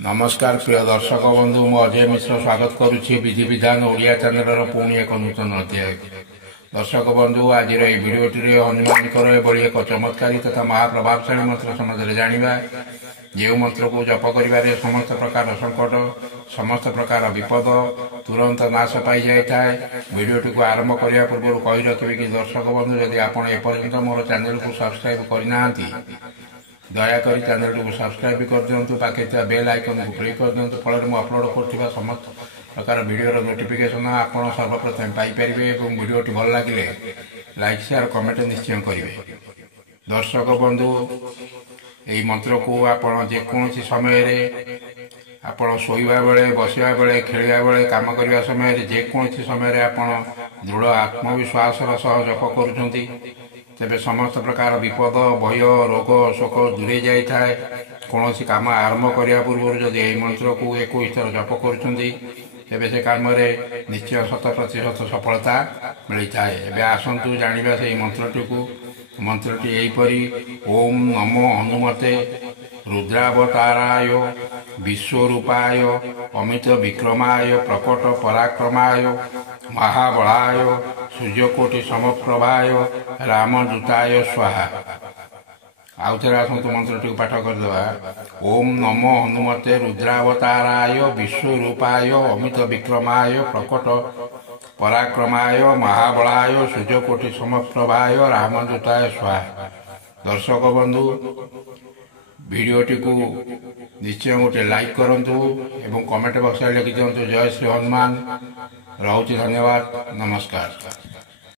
नमस्कार प्रिय दर्शक बंधु मु अजय मिश्र स्वागत करुच्ची विधि विधान ओडिया चैनल पुणी एक नूतन अध्याय। दर्शक बंधु आज भिडियोटी हनुमान एभली एक चमत्कारी तथा महाप्रभावशाली मंत्र सम्बन्ध जाना जो मंत्र को जप कर समस्त प्रकार संकट समस्त प्रकार विपद तुरंत नाश पाई जाए। भिडियोटी को आरंभ करने पूर्व कही रखिए कि दर्शक बंधु जदि आप एपर्यंत मोर चैनल को सब्सक्राइब करना दयाकोरी चैनल को सब्सक्राइब कर दिंतु पाखे बेल आइकन को क्लिक कर दिंतु फल में अपलोड कर समस्त प्रकार वीडियो नोटिफिकेशन आप सर्वप्रथम पाइपर और वीडियोटी भल लगे लाइक शेयर कमेंट निश्चय करेंगे। दर्शक बंधु यही मंत्र को आप जेकोसी समय आप शोवा बेले बसवा बेले खेला बेले कम करने समय जेकोसी समय आप दृढ़ आत्मविश्वास सह जप करुँच तेरे समस्त प्रकार विपद भय रोग शोक दूरे जाए। कौन सी कम आरंभ करने पूर्व जदि यही मंत्र को 21 थर जप कर कम निश्चय 100% सफलता मिलता है। आसतु जाना से मंत्रटी को मंत्रटी यहीपरी ओम नमो हनुमते रुद्रावताराय विश्वरूपाय अमित विक्रमाय प्रकट पराक्रमाय महाबलाय सूर्यकोटि समप्रभाय रामदूताय स्वाहा। आउ थे आसतु मंत्रटी को पाठ करदे। ओम नमो हनुमते रुद्रावताराय विश्वरूपाय अमित विक्रमाय प्रकट पराक्रमाय महाबलाय सूर्यकोटि समप्रभाय रामदूताय स्वाहा। दर्शक बंधु भिडियोटी को निश्चय गोटे लाइक करंतु एवं कमेंट बॉक्स लिखि दिंतु जय श्री हनुमान। रहुछि धन्यवाद नमस्कार।